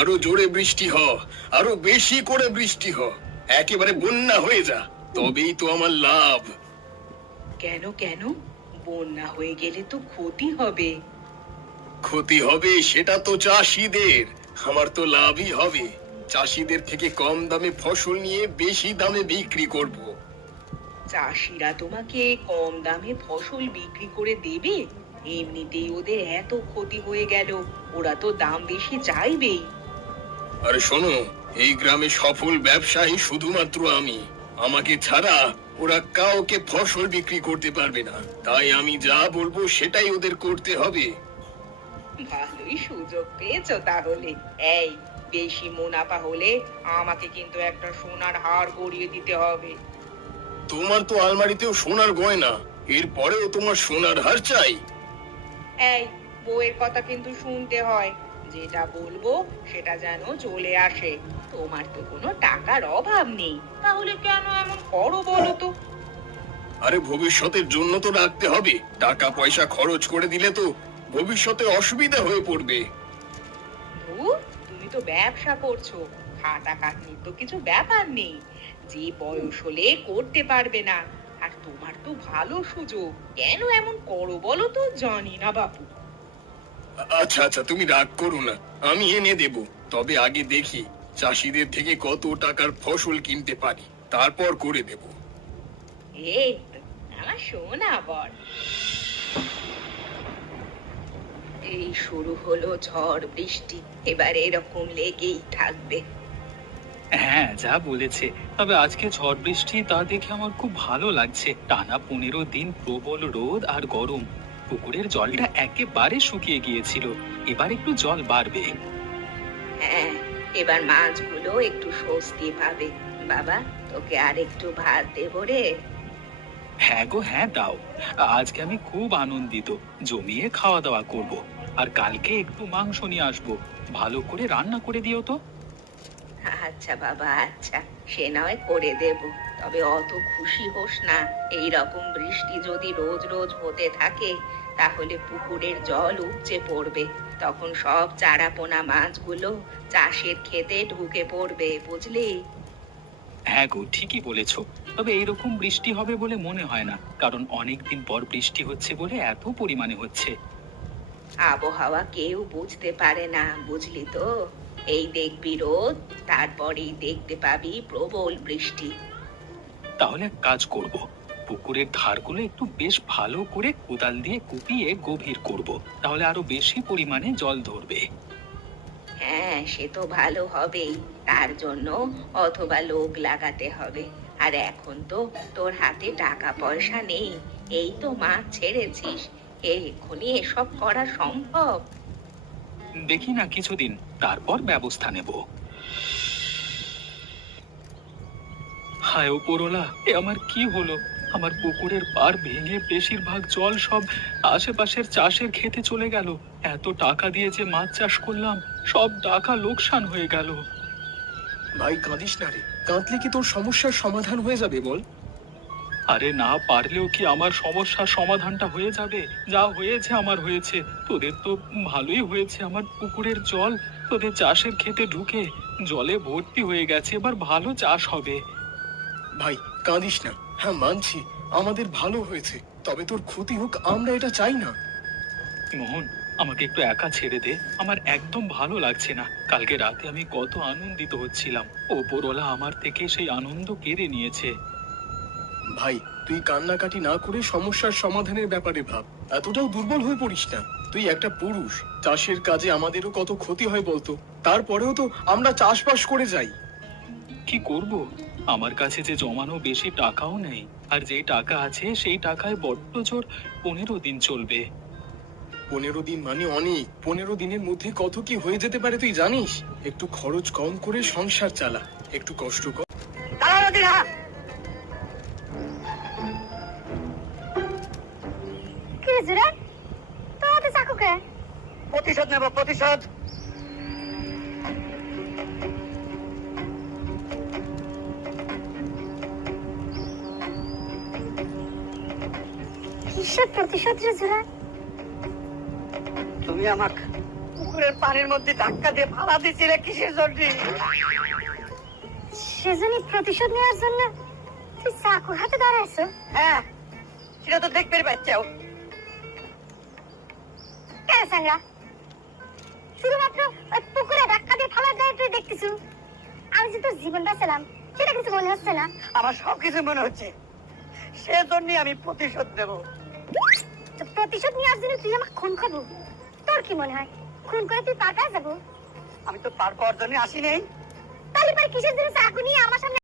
আরো জোরে বৃষ্টি হ, আরো বেশি করে বৃষ্টি হ, একেবারে বন্যা হয়ে যা, তবেই তো আমার লাভ। কেন কেন? বন্যা হয়ে গেলে তো ক্ষতি হবে। ক্ষতি হবে সেটা তো চাষিদের, আমার তো লাভই হবে। চাষিদের থেকে কম দামে ফসল নিয়ে বেশি দামে বিক্রি করব। চাষিরা তোমাকে কম দামে ফসল বিক্রি করে দেবে? এমনিতেই ওদের এত ক্ষতি হয়ে গেল, ওরা তো দাম বেশি চাইবেই। আরে শোনো, এই গ্রামে সফল ব্যবসায়ী শুধুমাত্র আমি। আমাকে ছাড়া ওরা কাউকে ফসল বিক্রি করতে পারবে না। তাই আমি যা বলবো সেটাই ওদের করতে হবে। ভালোই সুযোগ পেয়েছো তাহলে। এই, বেশি মুনাফা হলে আমাকে কিন্তু একটা সোনার হার গড়িয়ে দিতে হবে। তোমার তো আলমারিতেও সোনার গয়না, এরপরেও তোমার সোনার হার চাই? এই, বউয়ের কথা কিন্তু শুনতে হয়। যেটা বলবো সেটা যেন চলে আসে। তোমার তো কোনো টাকার অভাব নেই, তাহলে কেন এমন করো বলো তো? আরে ভবিষ্যতের জন্য তো রাখতে হবে। টাকা পয়সা খরচ করে দিলে তো ভবিষ্যতে অসুবিধা হয়ে পড়বে। ধুর, তুমি তো ব্যবসা করছো, খাটাখাটনির তো কিছু ব্যাপার নেই। যে বয়স হলে করতে পারবে না। আর তোমার তো ভালো সুযোগ, কেন এমন করো বলো তো? জানি না বাপু। আচ্ছা আচ্ছা, তুমি রাগ করো না, আমি এনে দেব। তবে আগে দেখি চাষিদের থেকে কত টাকার ফসল কিনতে পারি, তারপর করে দেব। এই তো, আমার সোনা বর। এই শুরু হলো ঝড় বৃষ্টি, এবার এরকম লেগেই থাকবে। হ্যাঁ, যা বলেছে। তবে আজকে ঝড় বৃষ্টি তা দেখে আমার খুব ভালো লাগছে। টানা 15 দিন প্রবল রোদ আর গরম, পুকুরের জলটা একেবারে শুকিয়ে গিয়েছিল। এবার একটু জল বাড়বে। হ্যাঁ, এবার মাছগুলো একটু স্বস্তি পাবে। বাবা, তোকে আর একটু ভাত দেবো রে? হ্যাঁ গো, হ্যাঁ দাও। আজকে আমি খুব আনন্দিত, জমিয়ে খাওয়া দাওয়া করব। আর কালকে একটু মাংস নিয়ে আসবো, ভালো করে রান্না করে দিও তো। আচ্ছা বাবা, আচ্ছা, সে নয় করে দেব। তবে অত খুশি হোস না। এই রকম বৃষ্টি যদি রোজ রোজ হতে থাকে, তাহলে পুকুরের জল উপচে পড়বে। তখন সব চারাপোনা মাছগুলো চাষের ক্ষেতে ঢুকে পড়বে, বুঝলি? হ্যাঁ গো, ঠিকই বলেছো। তবে এইরকম বৃষ্টি হবে বলে মনে হয় না, কারণ অনেকদিন পর বৃষ্টি হচ্ছে বলে এত পরিমাণে হচ্ছে। আবহাওয়া কেউ বুঝতে পারে না, বুঝলি তো? এই দেখবি রোদ, তারপরেই দেখতে পাবি প্রবল বৃষ্টি। তাহলে এক কাজ করব, পুকুরের ধারগুলো একটু বেশ ভালো করে কোদাল দিয়ে কুপিয়ে গভীর করব, তাহলে আরো বেশি পরিমাণে জল ধরবে। হ্যাঁ, সে তো ভালো হবেই। তার জন্য অথবা লোক লাগাতে হবে। আর এখন তো তোর হাতে টাকা পয়সা নেই, এই তো মাছ ছেড়েছিস, এক্ষুনি এসব করা সম্ভব? দেখি না কিছুদিন, তারপর ব্যবস্থা নেব। হায় ওপরওয়ালা, এ আমার কি হলো? আমার পুকুরের পাড় ভেঙে বেশিরভাগ জল সব আশেপাশের চাষের ক্ষেতে চলে গেল। এত টাকা দিয়ে যে মাছ চাষ করলাম, সব টাকা লোকসান হয়ে গেল। ভাই কাঁদিস না রে, কাঁদলে কি তোর সমস্যার সমাধান হয়ে যাবে বল? আরে না পারলেও কি আমার সমস্যার সমাধানটা হয়ে যাবে? যা হয়েছে আমার হয়েছে। তোদের তো ভালোই হয়েছে, আমার পুকুরের জল তোদের চাষের ক্ষেতে ঢুকে জলে ভর্তি হয়ে গেছে, এবার ভালো চাষ হবে। ভাই কাঁদিস না, হ্যাঁ মানছি আমাদের ভালো হয়েছে, তবে তোর ক্ষতি হোক আমরা এটা চাই না। মোহন, আমাকে একটু একা ছেড়ে দে, আমার একদম ভালো লাগছে না। কালকে রাতে আমি কত আনন্দিত হচ্ছিলাম, ওপরওয়ালা আমার থেকে সেই আনন্দ কেড়ে নিয়েছে। ভাই তুই কান্নাকাটি না করে সমস্যার সমাধানের ব্যাপারে ভাব, এতটাও দুর্বল হয়ে পড়িস না। তুই একটা পুরুষ, চাষের কাজে আমাদেরও কত ক্ষতি হয় বলতো, তারপরেও তো আমরা চাষবাস করে যাই। কি করব? আমার কাছে যে জমানো বেশি টাকাও নেই, আর যে টাকা আছে সেই টাকায় বড্ড জোর 15 দিন চলবে। 15 দিন মানে অনেক। 15 দিনের মধ্যে কত কি হয়ে যেতে পারে তুই জানিস? একটু খরচ কম করে সংসার চালা, একটু কষ্ট কর। কি হয়েছে রে? তোর হাতে চাকু কে? প্রতিশোধ নেব, প্রতিশোধ। কিসের প্রতিশোধ রে জোরা? তুমি আমাকে পুকুরের পানির মধ্যে ধাক্কা দিয়ে ফালা দিছিলে কিসের জন্য? সেজন্যই প্রতিশোধ নেওয়ার জন্য তুই চাকুর হাতে দাঁড়াইছো? হ্যাঁ, সেটা তো দেখতে পাচ্ছাও। কেন সাংরা? শুধুমাত্র ওই পুকুরে ধাক্কা দিয়ে ফালা দেয় তুই দেখতেছু? আমি যে তোর জীবন বাঁচালাম সেটা কিছু মনে হচ্ছে না? আমার সবকিছু মনে হচ্ছে, সেজন্যই আমি প্রতিশোধ নেব। তো প্রতিশোধ নেওয়ার জন্য তুই আমাকে খুন করবো? তোর কি মনে হয় খুন করে তুই পার পেয়ে যাবো? আমি তো পার পাওয়ার জন্য আসি নেই। তাহলে পরে কিসের জন্য চাকু নিয়ে আমার সামনে